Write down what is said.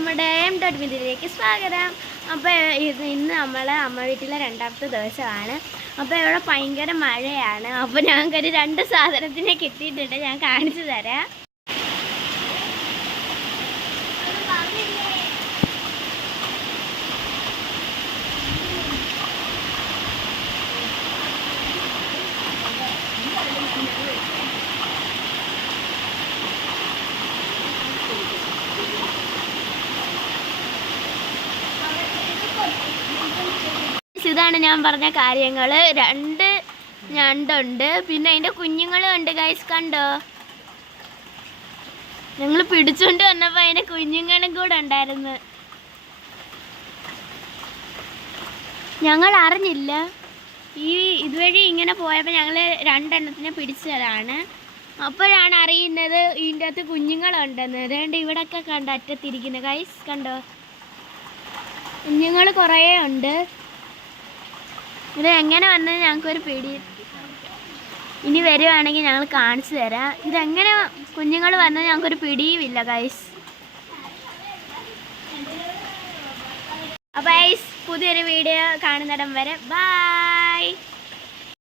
നമ്മുടെ M.Vidhiലേക്ക് സ്വാഗതം. അപ്പോൾ ഇന്ന് നമ്മളെ അമ്മ വീട്ടിലെ രണ്ടാമത്തെ ദിവസമാണ്. അപ്പോൾ ഇവിടെ ഭയങ്കര മഴയാണ്. അപ്പോൾ ഞങ്ങൾക്കൊരു 2 സാധനത്തിനെ കിട്ടിയിട്ടുണ്ട്. ഞാൻ കാണിച്ചു തരാം. ഇതാണ് ഞാൻ പറഞ്ഞ കാര്യങ്ങൾ. 2 ഞണ്ടുണ്ട്, പിന്നെ അതിൻ്റെ കുഞ്ഞുങ്ങളും ഉണ്ട് ഗൈസ്. കണ്ടോ, ഞങ്ങൾ പിടിച്ചോണ്ട് വന്നപ്പോൾ അതിൻ്റെ കുഞ്ഞുങ്ങളും കൂടെ ഉണ്ടായിരുന്നു. ഞങ്ങൾ അറിഞ്ഞില്ല, ഇതുവഴി ഇങ്ങനെ പോയപ്പോൾ ഞങ്ങൾ 2 എണ്ണത്തിനെ പിടിച്ചതാണ്. അപ്പോഴാണ് അറിയുന്നത് ഇതിൻ്റെ അകത്ത് കുഞ്ഞുങ്ങളുണ്ടെന്ന്. അതുകൊണ്ട് ഇവിടെയൊക്കെ കണ്ടോ അറ്റത്തിരിക്കുന്നത് ഗൈസ്. കണ്ടോ, കുഞ്ഞുങ്ങൾ കുറേ ഉണ്ട്. ഇത് എങ്ങനെ വന്നത് ഞങ്ങൾക്കൊരു പിടി. ഇനി വരുവാണെങ്കിൽ ഞങ്ങൾ കാണിച്ചു തരാം. ഇതെങ്ങനെ കുഞ്ഞുങ്ങൾ വന്നത് ഞങ്ങൾക്കൊരു പിടിയുമില്ല ഗൈസ്. അപ്പോൾ ഗൈസ്, പുതിയൊരു വീഡിയോ കാണുന്നിടം വരെ ബൈ.